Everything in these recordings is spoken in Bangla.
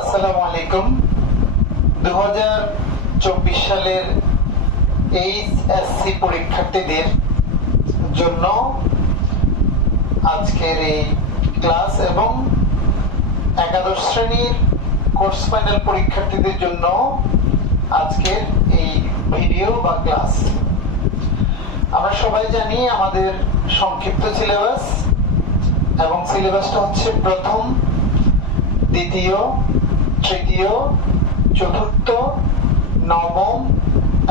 আসসালামু আলাইকুম। 2024 সালের এইচএসসি পরীক্ষার্থীদের জন্য আজকের এই ক্লাস এবং একাদশ শ্রেণীর কোর্স ফাইনাল পরীক্ষার্থীদের জন্য আজকের এই ভিডিও বা ক্লাস। আমরা সবাই জানি আমাদের সংক্ষিপ্ত সিলেবাস, এবং সিলেবাসটা হচ্ছে প্রথম, দ্বিতীয়, তৃতীয়, চতুর্থ, নবম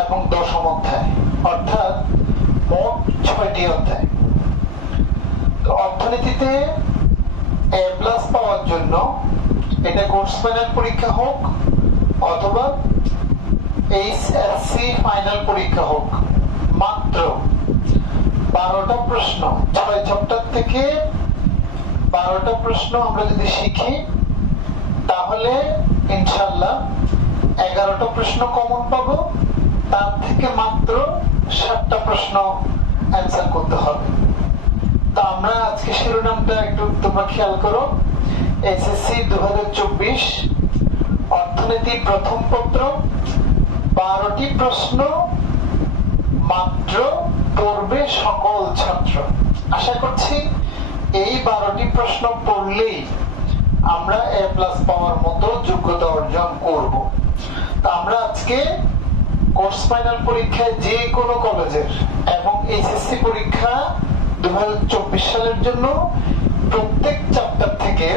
এবং দশম অধ্যায়, অর্থাৎ মোট 6টি অধ্যায়। তো অর্থনীতিতে A+ পাওয়ার জন্য এটা কোর্স ফাইনাল পরীক্ষা হোক অথবা এইচএসসি ফাইনাল পরীক্ষা হোক, মাত্র 12টা প্রশ্ন, 6 চ্যাপ্টার থেকে 12টা প্রশ্ন আমরা যদি শিখি তাহলে ইনশাআল্লাহ 11টা প্রশ্ন কমন পাবো। তার থেকে মাত্র 7টা প্রশ্ন অ্যান্সার করতে হবে। তো আমরা আজকে শিরোনামটা একটু তোমরা খেয়াল করো। এসএসসি 2024 অর্থনীতি প্রথম পত্র, 12টি প্রশ্ন মাত্র পড়বে সকল ছাত্র। আশা করছি এই 12টি প্রশ্ন পড়লেই আমরা A+ পাওয়ার মতো যোগ্যতা অর্জন করব। তো আমরা আজকে কোর্স ফাইনাল পরীক্ষায় যে কোনো কলেজের এবং এইচএসসি পরীক্ষা 2024 সালের জন্য প্রত্যেক চ্যাপ্টার থেকে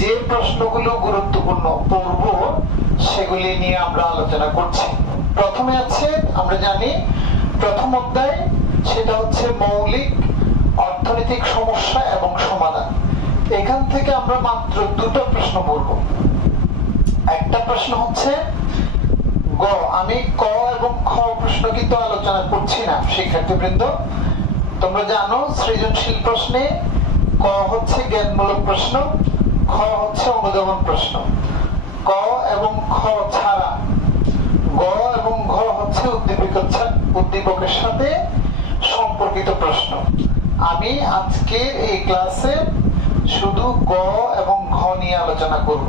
যে প্রশ্নগুলো গুরুত্বপূর্ণ পড়ব সেগুলি নিয়ে আমরা আলোচনা করছি। প্রথমে আছে, আমরা জানি প্রথম অধ্যায়, সেটা হচ্ছে মৌলিক অর্থনৈতিক সমস্যা এবং সমাধান। এখান থেকে আমরা মাত্র 2টা প্রশ্ন পড়ব। একটা প্রশ্ন হচ্ছে গ, আমি ক এবং খ প্রশ্ন কিন্তু আলোচনা করছি না শিক্ষার্থীবৃন্দ। তোমরা জানো সৃজনশীল প্রশ্নে ক হচ্ছে জ্ঞানমূলক প্রশ্ন, খ হচ্ছে অনুধাবন প্রশ্ন। ক এবং খ ছাড়া গ এবং ঘ হচ্ছে উদ্দীপকের সাথে সম্পর্কিত প্রশ্ন। আমি আজকের এই ক্লাসে শুধু গ এবং ঘ নিয়ে আলোচনা করব।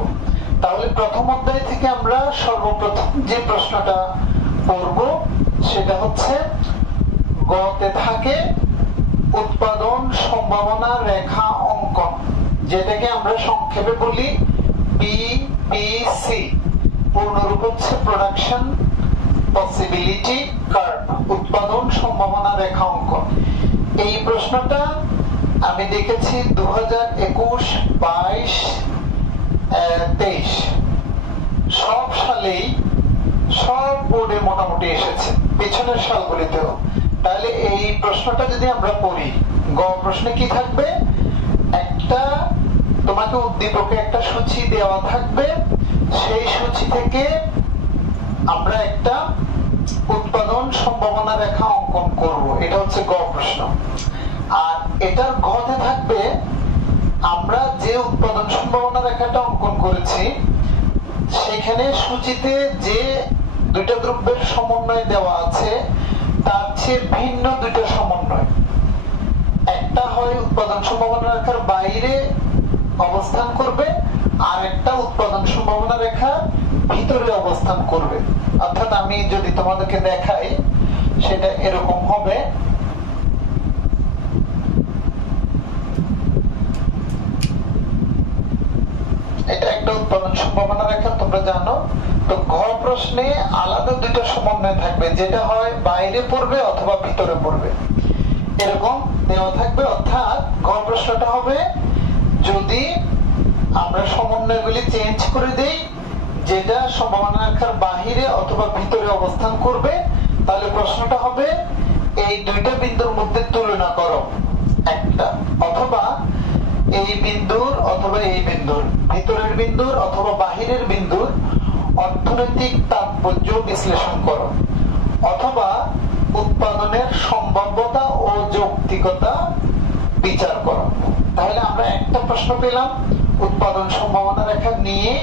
তাহলে প্রথম অধ্যায় থেকে আমরা সর্বপ্রথম যে প্রশ্নটা পড়ব সেটা হচ্ছে গতে থাকে উৎপাদন সম্ভাবনা রেখা অঙ্কন, যেটাকে আমরা সংক্ষেপে বলি PPC। পূর্ণরূপ হচ্ছে প্রোডাকশন পসিবিলিটি কার্ভ, উৎপাদন সম্ভাবনা রেখা অঙ্কন। এই প্রশ্নটা আমি দেখেছি 2021, 22, 23 সব সালেই সব বোর্ডে মোটামুটি এসেছে, পেছনের সালগুলিতেও। তাহলে এই প্রশ্নটা যদি আমরা পড়ি, গ প্রশ্নে কি থাকবে, একটা তোমাকে উদ্দীপকে একটা সূচি দেওয়া থাকবে, সেই সূচি থেকে আমরা একটা উৎপাদন সম্ভাবনা রেখা অঙ্কন করব। এটা হচ্ছে গ প্রশ্ন। আর এটার ঘতে থাকবে আমরা যে উৎপাদন সম্ভাবনা রেখাটা অঙ্কন করেছি সেখানে সূচিতে যে 2টা দ্রব্যের সমন্বয় দেওয়া আছে তার চেয়ে ভিন্ন 2টা সমন্বয়। একটা হয় উৎপাদন সম্ভাবনা রেখার বাইরে অবস্থান করবে, আর একটা উৎপাদন সম্ভাবনা রেখা ভিতরে অবস্থান করবে। অর্থাৎ আমি যদি তোমাদেরকে দেখাই সেটা এরকম হবে। এটা একটা উৎপাদন সম্ভাবনা রেখা, তোমরা জানো। তো ঘ প্রশ্নে আলাদা 2টা সমন্বয় থাকবে, যেটা হয় বাইরে পড়বে অথবা ভিতরে পড়বে, এরকম দেওয়া থাকবে। অর্থাৎ ঘ প্রশ্নটা হবে যদি আমরা সমন্বয়গুলি চেঞ্জ করে দেই, যেটা সম্ভাবনা রেখার বাহিরে অথবা ভিতরে অবস্থান করবে, তাহলে প্রশ্নটা হবে এই 2টা বিন্দুর মধ্যে তুলনা করো একটা, অথবা এই বিন্দুর অথবা এই বিন্দুর, ভিতরের বিন্দুর অথবা বাহিরের বিন্দুর অর্থনৈতিক তাৎপর্য বিশ্লেষণ করো, অথবা উৎপাদনের সম্ভাব্যতা ও যৌক্তিকতা বিচার করো। তাহলে আমরা একটা প্রশ্ন পেলাম উৎপাদন সম্ভাবনা রেখা নিয়ে,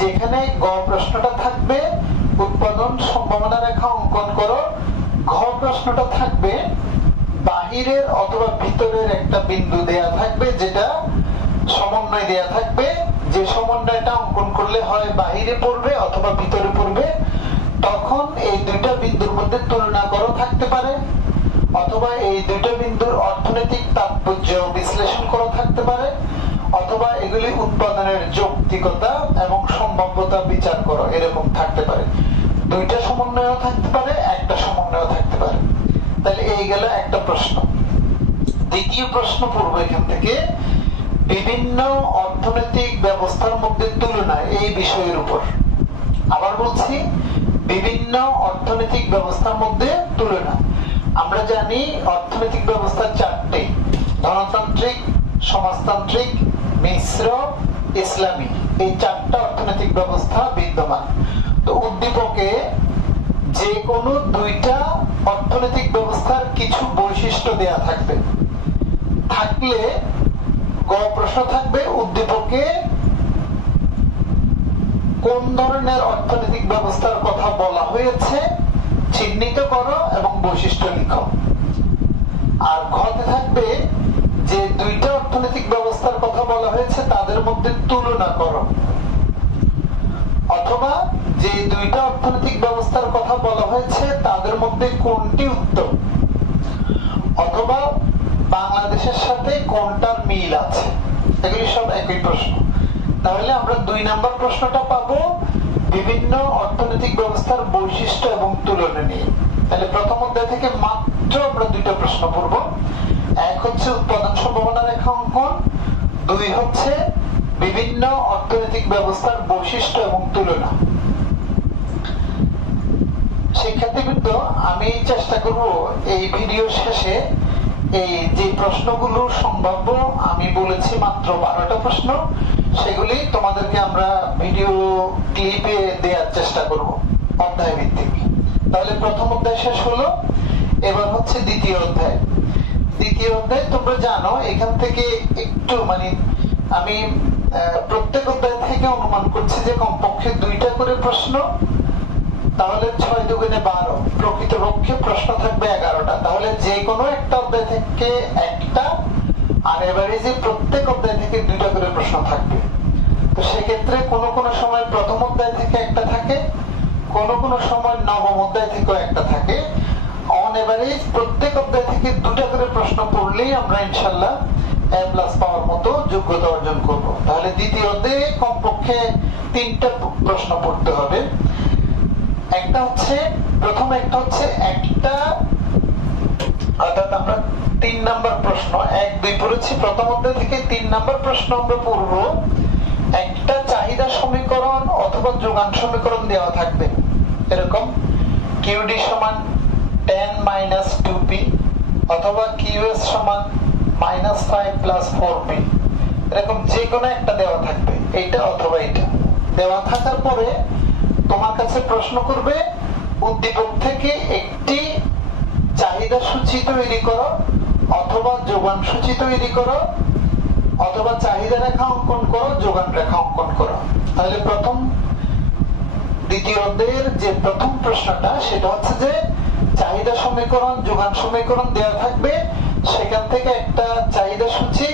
যেখানে গ প্রশ্নটা থাকবে উৎপাদন সম্ভাবনা রেখা অঙ্কন করো। ঘ প্রশ্নটা থাকবে বাহিরের অথবা ভিতরের একটা বিন্দু দেয়া থাকবে, যেটা সমন্বয় দেয়া থাকবে, যে সমন্বয়টা অঙ্কন করলে হয় বাহিরে পড়বে অথবা ভিতরে পড়বে, তখন এই দুইটা বিন্দুর মধ্যে তুলনা করো থাকতে পারে, অথবা এই দুইটা বিন্দুর অর্থনৈতিক তাৎপর্য বিশ্লেষণ করো থাকতে পারে, অথবা এগুলি উৎপাদনের যৌক্তিকতা এবং সম্ভাব্যতা বিচার করো এরকম থাকতে পারে। দুইটা সমন্বয় থাকতে পারে, একটা সমন্বয় থাকতে পারে। তাহলে এই গেল একটা প্রশ্ন। দ্বিতীয় প্রশ্ন পড়ব এখান থেকে, বিভিন্ন অর্থনৈতিক ব্যবস্থার মধ্যে তুলনা এই বিষয়ের উপর। আবার বলছি, বিভিন্ন অর্থনৈতিক ব্যবস্থার মধ্যে তুলনা। আমরা জানি অর্থনৈতিক ব্যবস্থা চারটি: ধনতান্ত্রিক, সমাজতান্ত্রিক, মিশ্র, ইসলামী। এই চারটা অর্থনৈতিক ব্যবস্থা বিদ্যমান। তো উদ্দীপকে যে কোনো দুইটা অর্থনৈতিক ব্যবস্থার কিছু বৈশিষ্ট্য দেয়া থাকবে, থাকলে গ প্রশ্ন থাকবে উদ্দীপকে কোন ধরনের অর্থনৈতিক ব্যবস্থার কথা বলা হয়েছে চিহ্নিত করো এবং বৈশিষ্ট্য লিখো। আর ঘতে থাকবে যে দুইটা অর্থনৈতিক ব্যবস্থার কথা বলা হয়েছে তাদের মধ্যে তুলনা করো, অথবা যে দুইটা অর্থনৈতিক ব্যবস্থার কথা বলা হয়েছে তাদের মধ্যে কোনটি উত্তম, অথবা বাংলাদেশের সাথে কোনটার মিল আছে। এগুলি সব একই প্রশ্ন। তাহলে আমরা 2 নম্বর প্রশ্নটা পাবো বিভিন্ন অর্থনৈতিক ব্যবস্থার বৈশিষ্ট্য এবং তুলনা নিয়ে। তাহলে প্রথম অধ্যায় থেকে মাত্র আমরা 2টা প্রশ্ন পড়ব। এক হচ্ছে উৎপাদন সম্ভাবনা রেখা অঙ্কন, 2 হচ্ছে বিভিন্ন অর্থনৈতিক ব্যবস্থার বৈশিষ্ট্য এবং তুলনা। শিক্ষার্থীবৃন্দ, আমি চেষ্টা করব এই ভিডিও শেষে এই যে প্রশ্নগুলো সম্ভাব্য, আমি বলেছি মাত্র 12টা প্রশ্ন, সেগুলি তোমাদেরকে আমরা ভিডিও ক্লিপে দেওয়ার চেষ্টা করব অধ্যায় ভিত্তিক। তাহলে প্রথম অধ্যায় শেষ হলো, এবার হচ্ছে দ্বিতীয় অধ্যায়। দ্বিতীয় অধ্যায় তোমরা জানো, এখান থেকে একটু আমি প্রত্যেক অধ্যায় থেকে অনুমান করছি যে কমপক্ষে 2টা করে প্রশ্ন, তাহলে 6 দুগুণে 12, প্রকৃতপক্ষে প্রশ্ন থাকবে 11টা। তাহলে যে কোনো একটা অধ্যায় থেকে একটা, আর এভারেজে প্রত্যেক অধ্যায় থেকে 2টা করে প্রশ্ন থাকবে। তো সেক্ষেত্রে কোনো কোনো সময় প্রথম অধ্যায় থেকে একটা থাকে, কোনো কোনো সময় নবম অধ্যায় থেকেও একটা থাকে। অন এভারেজ প্রত্যেক অধ্যায় থেকে 2টা করে প্রশ্ন পড়লেই আমরা ইনশাল্লাহ A+ পাওয়ার মতো যোগ্যতা অর্জন করব। তাহলে দ্বিতীয় অধ্যায়ে কমপক্ষে 3টা প্রশ্ন পড়তে হবে। প্রথম একটা হচ্ছে একটা, অর্থাৎ আমরা 3 নাম্বার প্রশ্ন 1, 2 পড়েছি। প্রথম অধ্যায় থেকে 3 নাম্বার প্রশ্ন আমরা পড়ব। একটা চাহিদা সমীকরণ অথবা যোগান সমীকরণ দেওয়া থাকবে, এরকম QD সমান 10 - 2p, অথবা QS সমান -5 + 4p, এরকম যে কোনো একটা দেওয়া থাকবে, এইটা অথবা এটা দেওয়া থাকার পরে তোমার কাছে প্রশ্ন করবে উদ্দীপক থেকে একটি চাহিদা সূচি তৈরি করো, অথবা যোগান সূচি তৈরি করো, অথবা চাহিদা রেখা অঙ্কন করো, যোগান রেখা অঙ্কন করো। তাহলে দ্বিতীয় অধ্যায়ের যে প্রথম প্রশ্নটা, সেটা হচ্ছে যে চাহিদা সমীকরণ, যোগান সমীকরণ দেওয়া থাকবে, সেখান থেকে একটা চাহিদা সূচি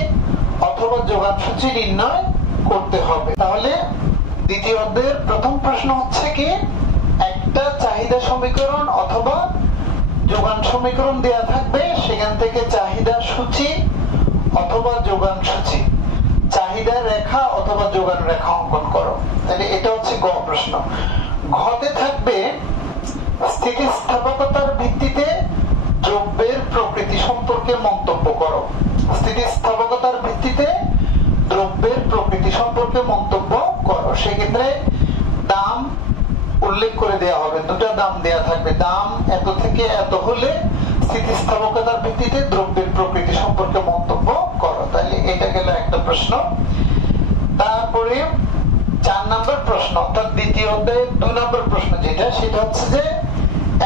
অথবা যোগান সূচি নির্ণয় করতে হবে। তাহলে দ্বিতীয় অধ্যায়ের প্রথম প্রশ্ন হচ্ছে কি, একটা চাহিদা সমীকরণ অথবা যোগান সমীকরণ দেয়া থাকবে, সেখান থেকে চাহিদা সূচি অথবা যোগান সূচি, চাহিদা রেখা অথবা যোগান রেখা অঙ্কন করো। তাহলে এটা হচ্ছে গ প্রশ্ন। ঘতে থাকবে স্থিতিস্থাপকতার ভিত্তিতে দ্রব্যের প্রকৃতি সম্পর্কে মন্তব্য করো। স্থিতিস্থাপকতার ভিত্তিতে দ্রব্যের প্রকৃতি সম্পর্কে মন্তব্য করো। সেক্ষেত্রে দাম উল্লেখ করে দেওয়া হবে, 2টা দাম দেওয়া থাকবে, দাম এত থেকে এত হলে স্থিতিস্থাপকতার ভিত্তিতে দ্রব্যের প্রকৃতি সম্পর্কে মন্তব্য করো। তাহলে এটা গেল একটা প্রশ্ন। তারপরে 4 নম্বর প্রশ্ন, অর্থাৎ দ্বিতীয় অধ্যায়ের 2 নম্বর প্রশ্ন যেটা, সেটা হচ্ছে যে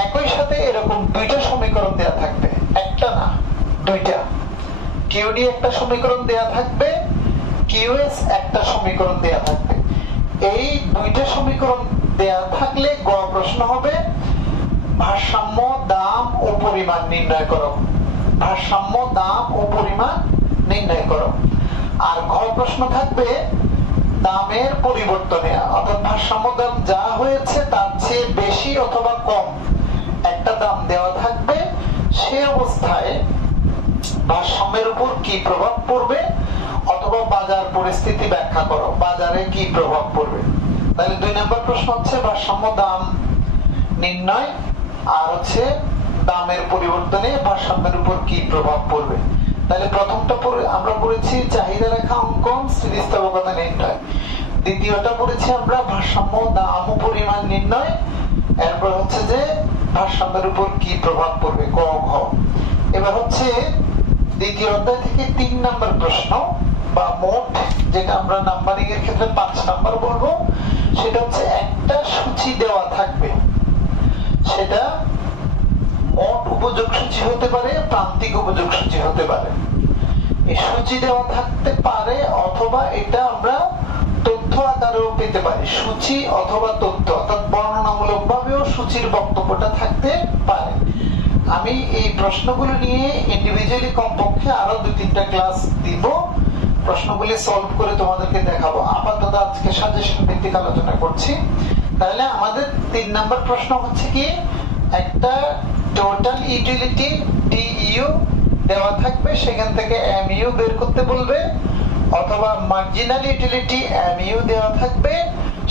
একই সাথে এরকম 2টা সমীকরণ দেওয়া থাকবে, একটা না 2টা। QD একটা সমীকরণ দেওয়া থাকবে, QS একটা সমীকরণ দেওয়া থাকবে। এই 2টা সমীকরণ দেওয়া থাকলে গ প্রশ্ন হবে ভারসাম্য দাম ও পরিমাণ নির্ণয় করো। ভারসাম্য দাম ও পরিমাণ নির্ণয় করো। আর ঘ প্রশ্ন থাকবে দামের পরিবর্তনে, অর্থাৎ ভারসাম্য দাম যা হয়েছে তার চেয়ে বেশি অথবা কম একটা দাম দেওয়া থাকবে, সে অবস্থায় ভারসাম্যের উপর কি প্রভাব পড়বে, অথবা বাজার পরিস্থিতি ব্যাখ্যা করো, বাজারে কি প্রভাব পড়বে। তাহলে 2 নম্বর প্রশ্ন হচ্ছে ভারসাম্য দাম নির্ণয়, আর হচ্ছে দামের পরিবর্তনে ভারসাম্যের উপর কি প্রভাব পড়বে। তাহলে প্রথমটা আমরা পড়েছি চাহিদা রেখা অঙ্কন, স্থিতিস্থাপকতা নির্ণয়। দ্বিতীয়টা পড়েছি আমরা ভারসাম্য দাম ও পরিমাণ নির্ণয়, এরপর হচ্ছে যে ভারসাম্যের উপর কি প্রভাব পড়বে, ক ঘ। এবার হচ্ছে দ্বিতীয় অধ্যায় থেকে 3 নম্বর প্রশ্ন বা মোট, যেটা আমরা নাম্বারিং এর ক্ষেত্রে 5 নাম্বার বলবো, সেটা হচ্ছে একটা সূচি দেওয়া থাকবে, সেটা মোট উপযোগ সূচি হতে পারে, প্রান্তিক উপযোগ সূচি হতে পারে। এই সূচি দেওয়া থাকতে পারে, অথবা এটা আমরা তথ্য আকারেও পেতে পারি, সূচি অথবা তথ্য, অর্থাৎ বর্ণনামূলক ভাবেও সূচির বক্তব্যটা থাকতে পারে। আমি এই প্রশ্নগুলো নিয়ে ইন্ডিভিজুয়ালি কমপক্ষে আরো 2-3টা ক্লাস দিব, প্রশ্নগুলি সলভ করে তোমাদেরকে দেখাবো। আপাতত আজকে সাজেশন ভিত্তিক আলোচনা করছি। তাহলে আমাদের 3 নম্বর প্রশ্ন হচ্ছে কি, একটা টোটাল ইউটিলিটি টিইউ দেওয়া থাকবে, সেখান থেকে এমইউ বের করতে বলবে, অথবা মার্জিনাল ইউটিলিটি এমইউ দেওয়া থাকবে,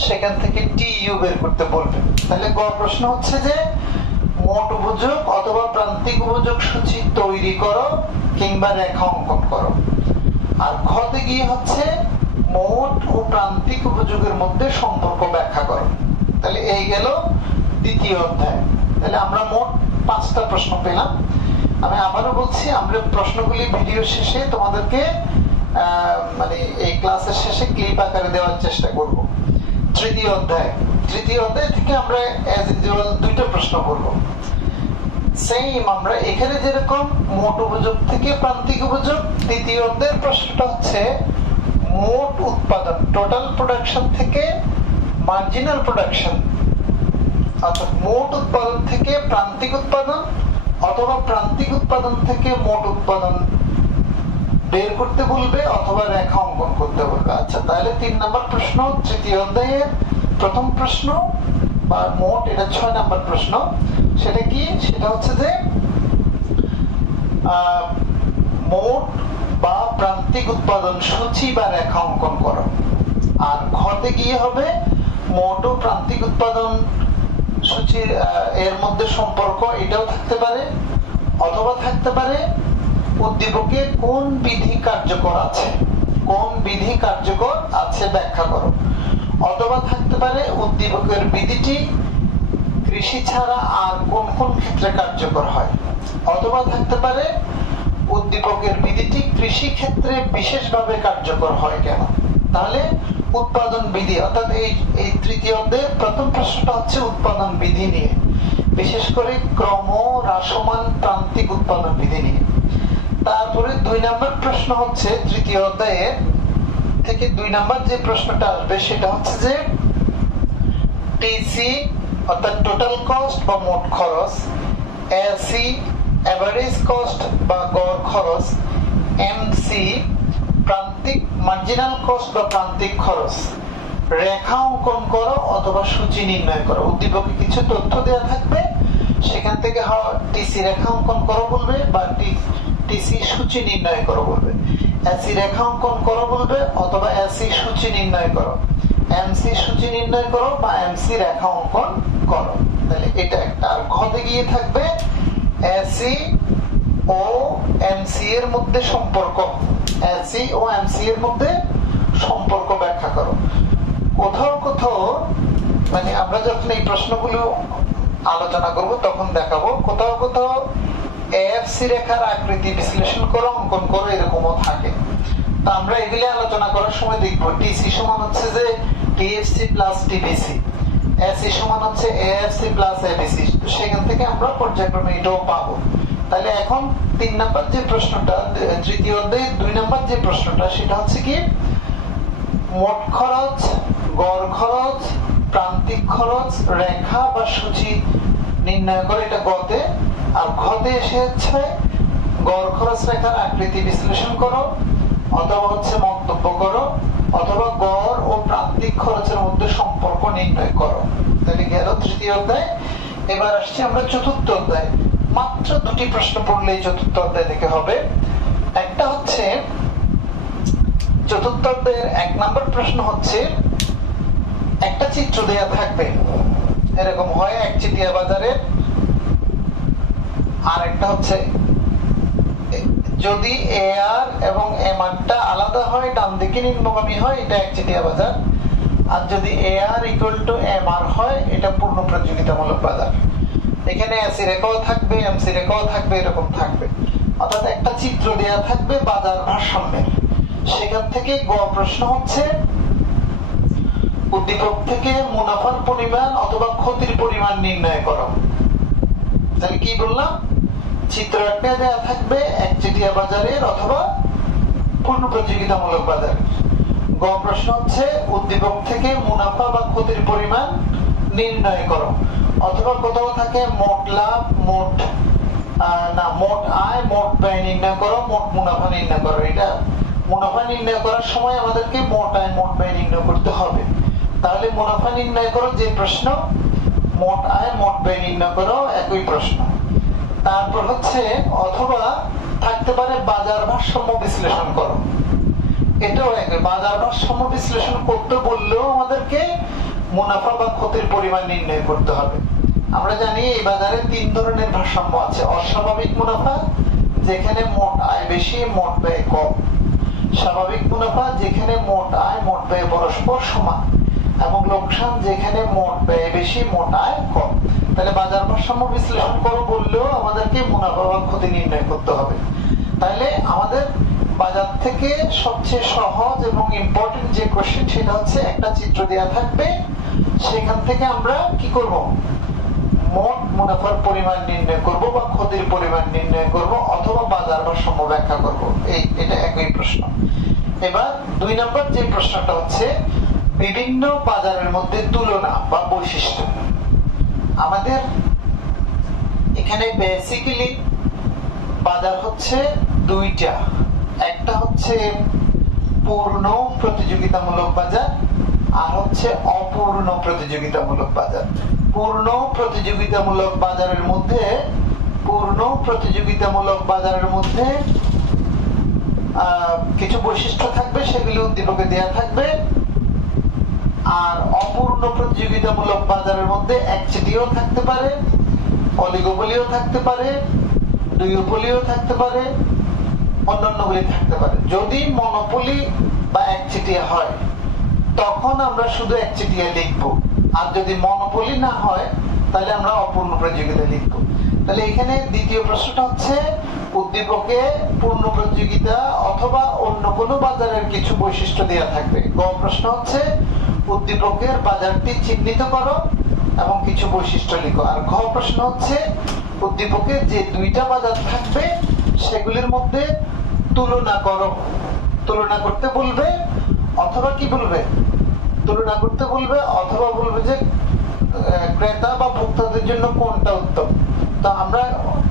সেখান থেকে টিইউ বের করতে বলবে। তাহলে গ প্রশ্ন হচ্ছে যে মোট উপযোগ অথবা প্রান্তিক উপযোগ সূচি তৈরি করো কিংবা রেখা অঙ্কন করো। আর ঘতে গিয়ে হচ্ছে মোট ও প্রান্তিক উপযোগের মধ্যে সম্পর্ক ব্যাখ্যা করো। তাহলে এই গেল দ্বিতীয় অধ্যায়। তাহলে আমরা মোট 5টা প্রশ্ন পেলাম। আমি আবারও বলছি, আমরা প্রশ্নগুলি ভিডিও শেষে তোমাদেরকে মানে এই ক্লাসের শেষে ক্লিপ আকারে দেওয়ার চেষ্টা করব। তৃতীয় অধ্যায় থেকে আমরা অ্যাজ ইউজুয়াল 2টা প্রশ্ন করব। সেম আমরা এখানে যেরকম মোট উপযোগ থেকে প্রান্তিক উপযোগ, দ্বিতীয় অধ্যায়ের প্রশ্নটা হচ্ছে মোট উৎপাদন, টোটাল প্রোডাকশন থেকে মার্জিনাল প্রোডাকশন, অর্থাৎ মোট উৎপাদন থেকে প্রান্তিক উৎপাদন, অথবা প্রান্তিক উৎপাদন থেকে মোট উৎপাদন বের করতে বলবে, অথবা রেখা অঙ্কন করতে বলবে। আচ্ছা, তাহলে 3 নম্বর প্রশ্ন তৃতীয় অধ্যায়ের প্রথম প্রশ্ন বা মোট, এটা 6 নম্বর প্রশ্ন। সেটা কি, সেটা হচ্ছে যে মোট বা প্রান্তিক উৎপাদন সূচি বা রেখা অঙ্কন করো। আর ঘতে গিয়ে হবে মোট ও প্রান্তিক উৎপাদন সূচির এর মধ্যে সম্পর্ক, এটাও থাকতে পারে, অথবা থাকতে পারে উদ্দীপকে কোন বিধি কার্যকর আছে, কোন বিধি কার্যকর আছে ব্যাখ্যা করো, অথবা থাকতে পারে উদ্দীপকের বিধিটি কৃষি ছাড়া আর কোন কোন ক্ষেত্রে কার্যকর হয়, অথবা থাকতে পারে উদ্দীপকের বিধিটি কৃষি ক্ষেত্রে বিশেষভাবে কার্যকর হয় কেন। তাহলে উৎপাদন বিধি, অর্থাৎ এই তৃতীয় অধ্যায়ের প্রথম প্রশ্নটা হচ্ছে উৎপাদন বিধি নিয়ে, বিশেষ করে ক্রম হ্রাসমান প্রান্তিক উৎপাদন বিধি নিয়ে। তারপরে 2 নম্বর প্রশ্ন হচ্ছে তৃতীয় অধ্যায়ের থেকে 2 নম্বর যে প্রশ্নটা আসবে সেটা হচ্ছে যে টিসি অর্থাৎ টোটাল কস্ট বা মোট খরচ, এসি এভারেজ কস্ট বা গড় খরচ, এমসি প্রান্তিক মার্জিনাল কস্ট বা প্রান্তিক খরচ, রেখা অঙ্কন করো অথবা সূচি নির্ণয় করো। উদ্দীপকে কিছু তথ্য দেওয়া থাকবে, সেখান থেকে টিসি রেখা অঙ্কন করো বলবে, বা টিসি সূচি নির্ণয় করো বলবে, এসি রেখা অঙ্কন করো বলবে, অথবা এসি সূচি নির্ণয় করো, এমসি সূচি নির্ণয় করো, বা এমসি রেখা অঙ্কন করো। তাহলে এটা একটা। আর ঘতে গিয়ে থাকবে এসি ও এমসি এর মধ্যে সম্পর্ক, এসি ও এমসি এর মধ্যে সম্পর্ক ব্যাখ্যা করো। কোথাও কোথাও মানে আমরা যখন এই প্রশ্নগুলো আলোচনা করব তখন দেখাবো, কোথাও কোথাও এএফসি রেখার আকৃতি বিশ্লেষণ করো, অঙ্কন করো, এরকমও থাকে। তো আমরা এগুলি আলোচনা করার সময় দেখবো টিসি সমান হচ্ছে যে টিএফসি প্লাস টিবিসি, এসি সমান হচ্ছে এএফসি প্লাস এবিসি। তো সেখান থেকে আমরা পর্যায়ক্রমে এটাও পাবো। তাহলে এখন 3 নম্বর যে প্রশ্নটা, তৃতীয় অধ্যায়ে 2 নম্বর যে প্রশ্নটা, সেটা হচ্ছে কি মোট খরচ, গড় খরচ, প্রান্তিক খরচ, রেখা বা সূচি নির্ণয় করে, এটা গতে। আর ঘতে এসে হচ্ছে গড় খরচ রেখার আকৃতি বিশ্লেষণ করো, অথবা হচ্ছে মন্তব্য করো, অথবা গড় ও প্রান্তিক খরচের মধ্যে সম্পর্ক নির্ণয় করো। তাহলে গেল তৃতীয় অধ্যায়। এবার আসছি আমরা চতুর্থ অধ্যায়। মাত্র দুটি প্রশ্ন পড়লেই চতুর্থ অধ্যায় থেকে হবে। একটা হচ্ছে চতুর্থ অধ্যায়ের 1 নম্বর প্রশ্ন হচ্ছে, একটা চিত্র দেয়া থাকবে, এরকম হয় একচেটিয়া বাজারের, আর একটা হচ্ছে যদি এ আর এবং এম আরটা আলাদা হয়, ডান দিকে নিম্নগামী হয়, এটা একচেটিয়া বাজার। আর যদি এ আর ইকুয়াল টু এম আর হয়, এটা পূর্ণ প্রতিযোগিতামূলক বাজার। এখানে এসি রেখাও থাকবে, এমসি রেখাও থাকবে, এরকম থাকবে। অর্থাৎ একটা চিত্র দেয়া থাকবে বাজার ভারসাম্যের। সেখান থেকে গ প্রশ্ন হচ্ছে, উদ্দীপক থেকে মুনাফার পরিমাণ অথবা ক্ষতির পরিমাণ নির্ণয় করো। তাহলে কি বললাম, চিত্র একটা দেয়া থাকবে একচেটিয়া বাজারের অথবা পূর্ণ প্রতিযোগিতামূলক বাজারের। গ প্রশ্ন হচ্ছে, উদ্দীপক থেকে মুনাফা বা ক্ষতির পরিমাণ নির্ণয় করো। অথবা কোথাও থাকে মোট লাভ, মোট আয়, মোট ব্যয় নির্ণয় করো, মোট মুনাফা নির্ণয় করো। এটা মুনাফা নির্ণয় করার সময় আমাদেরকে মোট আয় মোট ব্যয় নির্ণয় করতে হবে। তাহলে মুনাফা নির্ণয় করো যে প্রশ্ন, মোট আয় মোট ব্যয় নির্ণয় করো একই প্রশ্ন। তারপর হচ্ছে অথবা থাকতে পারে বাজার ভারসাম্য বিশ্লেষণ করো। এটাও একই, বাজার ভারসাম্য বিশ্লেষণ করতে বললেও আমাদেরকে মুনাফা বা ক্ষতির পরিমাণ নির্ণয় করতে হবে। আমরা জানি এই বাজারে 3 ধরনের ভারসাম্য আছে। অস্বাভাবিক মুনাফা, যেখানে মোট আয় বেশি মোট ব্যয় কম। স্বাভাবিক মুনাফা, যেখানে মোট আয় মোট ব্যয় পরস্পর সমান। এবং লোকসান, যেখানে মোট ব্যয় বেশি মোট আয় কম। তাহলে বাজার ভারসাম্য বিশ্লেষণ করো বললেও আমাদেরকে মুনাফা বা ক্ষতি নির্ণয় করতে হবে। তাহলে আমাদের বাজার থেকে সবচেয়ে সহজ এবং ইম্পর্টেন্ট যে কোশ্চেন, সেটা হচ্ছে একটা চিত্র দেওয়া থাকবে, সেখান থেকে আমরা কি করব, মোট মুনাফার পরিমাণ নির্ণয় করব বা ক্ষতির পরিমাণ নির্ণয় করব, অথবা বাজার ভারসাম্য ব্যাখ্যা করব। এটা একই প্রশ্ন। এবার 2 নম্বর যে প্রশ্নটা হচ্ছে, বিভিন্ন বাজারের মধ্যে তুলনা বা বৈশিষ্ট্য। আমাদের এখানে বেসিক্যালি বাজার হচ্ছে দুইটা। একটা হচ্ছে পূর্ণ প্রতিযোগিতামূলক বাজার, আর হচ্ছে অপূর্ণ প্রতিযোগিতামূলক বাজার। পূর্ণ প্রতিযোগিতামূলক বাজারের মধ্যে কিছু বৈশিষ্ট্য থাকবে, সেগুলি উদ্দীপকে দেয়া থাকবে। আর অপূর্ণ প্রতিযোগিতামূলক বাজারের মধ্যে একচেটিয়াও থাকতে পারে, অলিগোপলিও থাকতে পারে, দুইপলিও থাকতে পারে, অন্যান্যগুলি থাকতে পারে। যদি মনোপলি বা একচেটিয়া হয়, তখন আমরা শুধু একচেটিয়া লিখব। আর যদি মনোপলি না হয়, তাহলে আমরা অপূর্ণ প্রতিযোগিতা লিখব। তাহলে এখানে দ্বিতীয় প্রশ্নটা হচ্ছে, উদ্দীপকে পূর্ণ প্রতিযোগিতা অথবা অন্য কোনো বাজারের কিছু বৈশিষ্ট্য দেওয়া থাকবে। গ প্রশ্ন হচ্ছে, উদ্দীপকের বাজারটি চিহ্নিত করো এবং কিছু বৈশিষ্ট্য লিখো। আর ঘ প্রশ্ন হচ্ছে, উদ্দীপকে যে দুইটা বাজার থাকবে, সেগুলির মধ্যে তুলনা করো। তুলনা করতে বলবে, অথবা কি বলবে, তুলনা করতে বলবে, অথবা বলবে যে ক্রেতা বা ভোক্তাদের জন্য কোনটা উত্তম। তো আমরা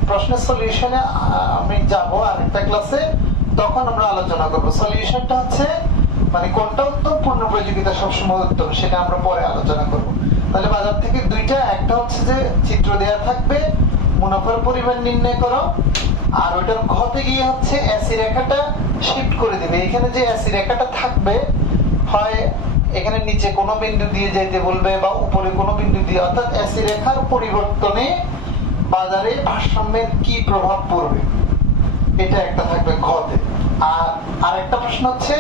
প্রশ্নের সলিউশনে আমি যাব আরেকটা ক্লাসে, তখন আমরা আলোচনা করব। সলিউশনটা হচ্ছে মানে কোনটা উত্তম, পূর্ণ প্রতিযোগিতা সবসময় উত্তম, সেটা আমরা পরে আলোচনা করব। তাহলে বাজার থেকে দুইটা, একটা হচ্ছে যে চিত্র দেয়া থাকবে, মুনাফার পরিমাণ নির্ণয় করো। আর ওইটার ঘতে গিয়ে হচ্ছে এসি রেখাটা শিফট করে দিবে। এখানে যে এসি রেখাটা থাকবে, হয় এখানে নিচে কোনো বিন্দু দিয়ে যেতে বলবে বা উপরে কোনো বিন্দু দিয়ে, অর্থাৎ এসি রেখার পরিবর্তনে বাজারে ভারসাম্যের কি প্রভাব পড়বে, এটা একটা থাকবে ঘতে। আর আরেকটা প্রশ্ন হচ্ছে,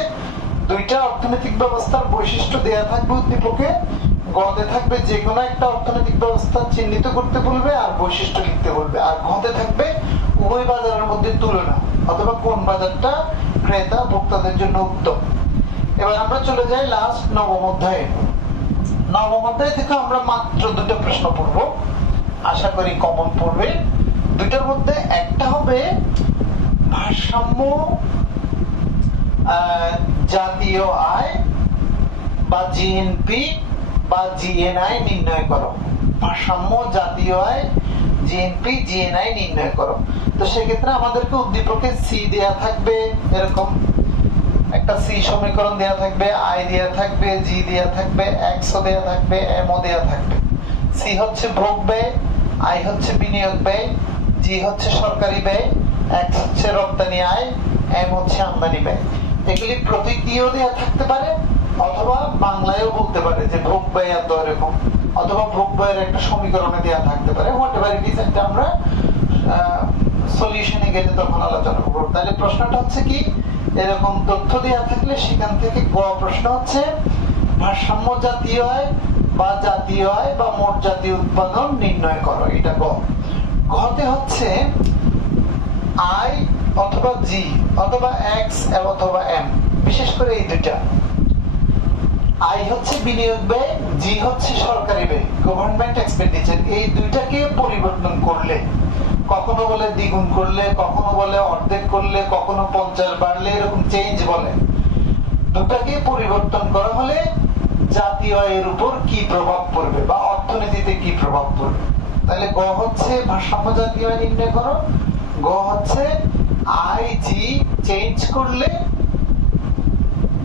দুইটা অর্থনৈতিক ব্যবস্থার বৈশিষ্ট্য দেয়া থাকবে উদ্দীপকে। গতে থাকবে যে কোনো একটা অর্থনৈতিক ব্যবস্থা চিহ্নিত করতে বলবে আর বৈশিষ্ট্য লিখতে বলবে। আর ঘতে থাকবে উভয় বাজারের মধ্যে তুলনা, অথবা কোন বাজারটা ক্রেতা ভোক্তাদের জন্য উত্তম। এবার আমরা চলে যাই লাস্ট নবম অধ্যায়ে। নবম অধ্যায় থেকে আমরা মাত্র 2টা প্রশ্ন পড়বো, আশা করি কমন পড়বে। দুইটার মধ্যে একটা হবে ভারসাম্য জাতীয় আয় বা জিএনপি বা জিএনআই নির্ণয় করো। ভারসাম্য জাতীয় আয়, জিএনপি, জিএনআই নির্ণয় করো। তো সেক্ষেত্রে আমাদেরকে উদ্দীপকে সি দেয়া থাকবে এরকম, একটা সি সমীকরণ দেয়া থাকবে, আই দেয়া থাকবে, জি দেয়া থাকবে, এক্স ও দেয়া থাকবে, এম ও দেয়া থাকবে। সি হচ্ছে ভোগ ব্যয়, আই হচ্ছে বিনিয়োগ ব্যয়, জি হচ্ছে সরকারি ব্যয়, এক্স হচ্ছে রপ্তানি আয়, এম হচ্ছে আমদানি ব্যয়। এগুলি প্রতীক দিয়েও দেয়া থাকতে পারে, অথবা বাংলায়ও বলতে পারে যে ভোগ ব্যয় এত এরকম, অথবা ভোগ ব্যয়ের একটা সমীকরণে দেয়া থাকতে পারে। হোয়াটএভার ইট ইজ, এটা আমরা সলিউশনে গেলে তখন আলোচনা করব। তাহলে প্রশ্নটা হচ্ছে কি, এরকম তথ্য দেওয়া থাকলে সেখান থেকে গ প্রশ্ন হচ্ছে ভারসাম্য জাতীয় আয় বা জাতীয় আয় বা মোট জাতীয় উৎপাদন নির্ণয় করো, এটা গ। ঘতে হচ্ছে আই অথবা জি অথবা এক্স অথবা এম, বিশেষ করে এই দুইটা। আই হচ্ছে বিনিয়োগ ব্যয়, জি হচ্ছে সরকারি ব্যয়, গভর্নমেন্ট এক্সপেন্ডিচার। এই দুইটাকে পরিবর্তন করলে, কখনো বলে দ্বিগুণ করলে, কখনো বলে অর্ধেক করলে, কখনো 50 বাড়লে, এরকম চেঞ্জ বলে। দুটাকে পরিবর্তন করা হলে জাতীয় আয়ের উপর কি প্রভাব পড়বে বা অর্থনীতিতে কি প্রভাব পড়বে। তাহলে গ হচ্ছে ভারসাম্য জাতীয় আয় নির্ণয় করো, গ হচ্ছে আই জি চেঞ্জ করলে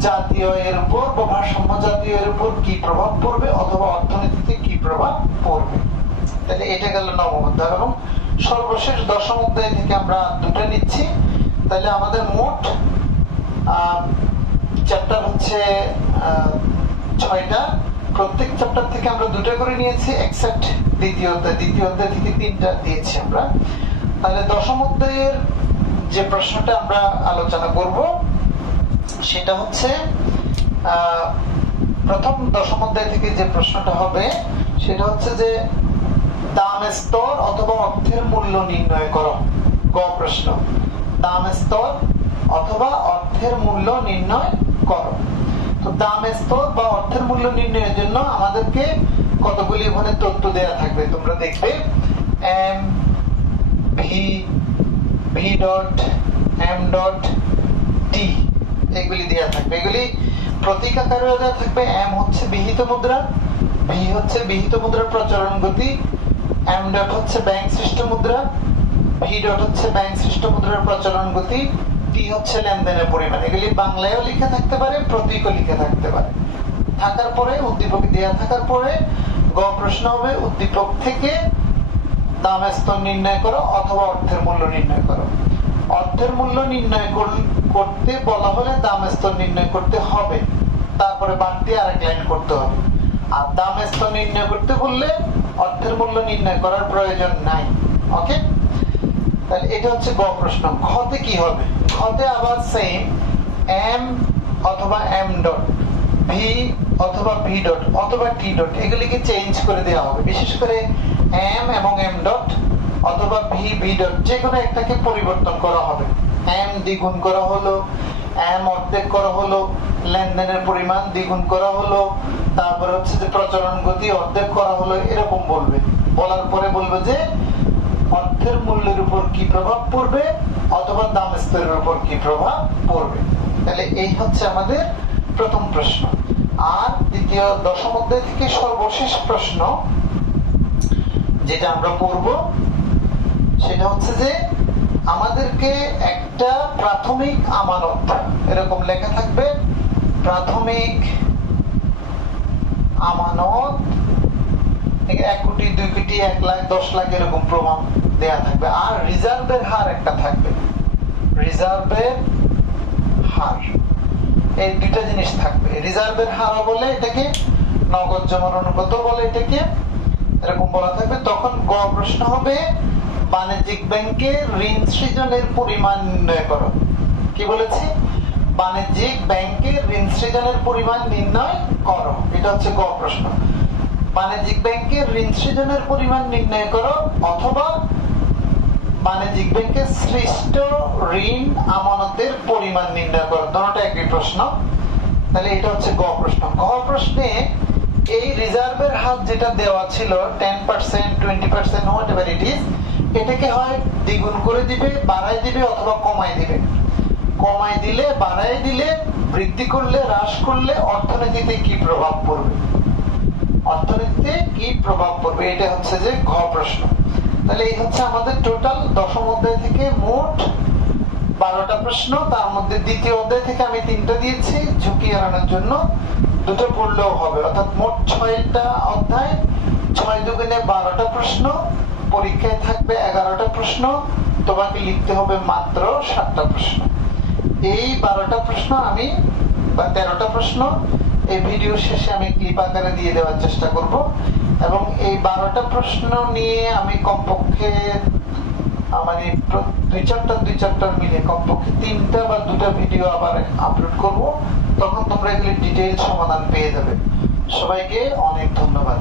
জাতীয় আয়ের উপর বা ভারসাম্য জাতীয় আয়ের উপর কি প্রভাব পড়বে অথবা অর্থনীতিতে কি প্রভাব পড়বে। তাহলে এটা গেল নবম অধ্যায়। এবং সর্বশেষ দশম অধ্যায় থেকে আমরা দুটো নিচ্ছি। তাহলে আমাদের মোট চ্যাপ্টার হচ্ছে 6টা। প্রত্যেক চ্যাপ্টার থেকে আমরা দুটো করে নিয়েছি, এক্সেপ্ট দ্বিতীয় অধ্যায়। দ্বিতীয় অধ্যায় থেকে 3টা দিয়েছি আমরা। তাহলে দশম অধ্যায়ের যে প্রশ্নটা আমরা আলোচনা করব সেটা হচ্ছে প্রথম দশম অধ্যায় থেকে যে প্রশ্নটা হবে সেটা হচ্ছে যে দাম স্তর অথবা অর্থের মূল্য নির্ণয় করো। গ প্রশ্ন, দাম স্তর অথবা অর্থের মূল্য নির্ণয় করো। তো দাম স্তর বা অর্থের মূল্য নির্ণয়ের জন্য আমাদেরকে কতগুলি ওখানে তথ্য দেয়া থাকবে, তোমরা দেখবে। M, V, V dot, M dot, T, এগুলি দেয়া থাকবে। এগুলি প্রতীক আকারে দেয়া থাকবে। এম হচ্ছে বিহিত মুদ্রা, ভি হচ্ছে বিহিত মুদ্রার প্রচলন গতি, এম ডট হচ্ছে ব্যাংক সৃষ্ট মুদ্রা, ভি ডট হচ্ছে ব্যাংক সৃষ্ট মুদ্রার প্রচলন গতি, টি হচ্ছে লেনদেনের পরিমাণ। এগুলি বাংলায়ও লিখে থাকতে পারে, প্রতীকও লিখে থাকতে পারে। থাকার পরে উদ্দীপক দেয়া থাকার পরে গ প্রশ্ন হবে উদ্দীপক থেকে দাম স্তর নির্ণয় করো অথবা অর্থের মূল্য নির্ণয় করো। অর্থের মূল্য নির্ণয় করতে বলা হলে দাম স্তর নির্ণয় করতে হবে, তারপরে বাড়তি আরেক লাইন করতে হবে। আর দাম স্তর নির্ণয় করতে বললে অর্থের মূল্য নির্ণয় করার প্রয়োজন নাই। ওকে, তাহলে এটা হচ্ছে গ প্রশ্ন। ঘতে কি হবে? ঘতে আবার সেম, এম অথবা এম ডট, ভি অথবা ভি ডট অথবা টি ডট, এগুলিকে চেঞ্জ করে দেওয়া হবে। বিশেষ করে এম এবং এম ডট অথবা ভি ভি ডট, যে কোনো একটাকে পরিবর্তন করা হবে। এম দ্বিগুণ করা হলো, এম অর্ধেক করা হলো, লেনদেনের পরিমাণ দ্বিগুণ করা হলো, তারপরে হচ্ছে যে প্রচলন গতি অর্ধেক করা হলো, এরকম বলবে। বলার পরে বলবে যে অর্থের মূল্যের উপর কি প্রভাব পড়বে অথবা দাম স্তরের উপর কি প্রভাব পড়বে। তাহলে এই হচ্ছে আমাদের প্রথম প্রশ্ন। আর দ্বিতীয় দশম অধ্যায় থেকে সর্বশেষ প্রশ্ন যেটা আমরা পড়ব সেটা হচ্ছে যে আমাদেরকে একটা প্রাথমিক আমানত, এরকম লেখা থাকবে, প্রাথমিক আমানত 1 কোটি 2 কোটি 1 লাখ 10 লাখ এরকম প্রমাণ দেয়া থাকবে। আর রিজার্ভের হার একটা থাকবে, রিজার্ভের হার, এই দুইটা জিনিস থাকবে। রিজার্ভের হার বলে এটাকে, নগদ জমার অনুপাত বলে এটাকে, এরকম বলা থাকবে। তখন গ প্রশ্ন হবে বাণিজ্যিক ব্যাংকের ঋণ সৃজনের পরিমাণ নির্ণয় করো। কি বলেছি? বাণিজ্যিক ব্যাংকের ঋণ সৃজনের পরিমাণ নির্ণয় করো, এটা হচ্ছে গ প্রশ্ন। বাণিজ্যিক ব্যাংকের ঋণ সৃজনের পরিমাণ নির্ণয় করো অথবা বাণিজ্যিক ব্যাংকের সৃষ্ট ঋণ আমানতের পরিমাণ নির্ণয় করো, দুটোটা একই প্রশ্ন। তাহলে এটা হচ্ছে গ প্রশ্ন। গ প্রশ্নে এই রিজার্ভের হার যেটা দেওয়া ছিল 10%, 20%, হোয়াটএভার ইট ইজ, এটাকে হয় দ্বিগুণ করে দিবে, বাড়াই দিবে অথবা কমাই দিবে। কমাই দিলে, বাড়াই দিলে, বৃদ্ধি করলে, হ্রাস করলে অর্থনীতিতে কি প্রভাব পড়বে, অর্থনীতিতে কি প্রভাব পড়বে, এটা হচ্ছে যে ঘ প্রশ্ন। তাহলে এই হচ্ছে আমাদের টোটাল দশম অধ্যায় থেকে মোট 12টা প্রশ্ন, তার মধ্যে দ্বিতীয় অধ্যায় থেকে আমি 3টা দিয়েছি, ঝুঁকি এড়ানোর জন্য 2টো পড়লেও হবে, অর্থাৎ মোট 6টা অধ্যায়, 6 দুগুণে 12টা প্রশ্ন, পরীক্ষায় থাকবে 11টা প্রশ্ন, তোমাকে লিখতে হবে মাত্র 7টা প্রশ্ন। এই 12টা প্রশ্ন আমি বা 13টা প্রশ্ন এই ভিডিও শেষে আমি ক্লিপ আকারে দিয়ে দেওয়ার চেষ্টা করব, এবং এই 12টা প্রশ্ন নিয়ে আমি কমপক্ষে মানে 2 চ্যাপ্টার মিলে কমপক্ষে 3টা বা 2টা ভিডিও আবার আপলোড করব, তখন তোমরা এগুলি ডিটেইলস সমাধান পেয়ে যাবে। সবাইকে অনেক ধন্যবাদ।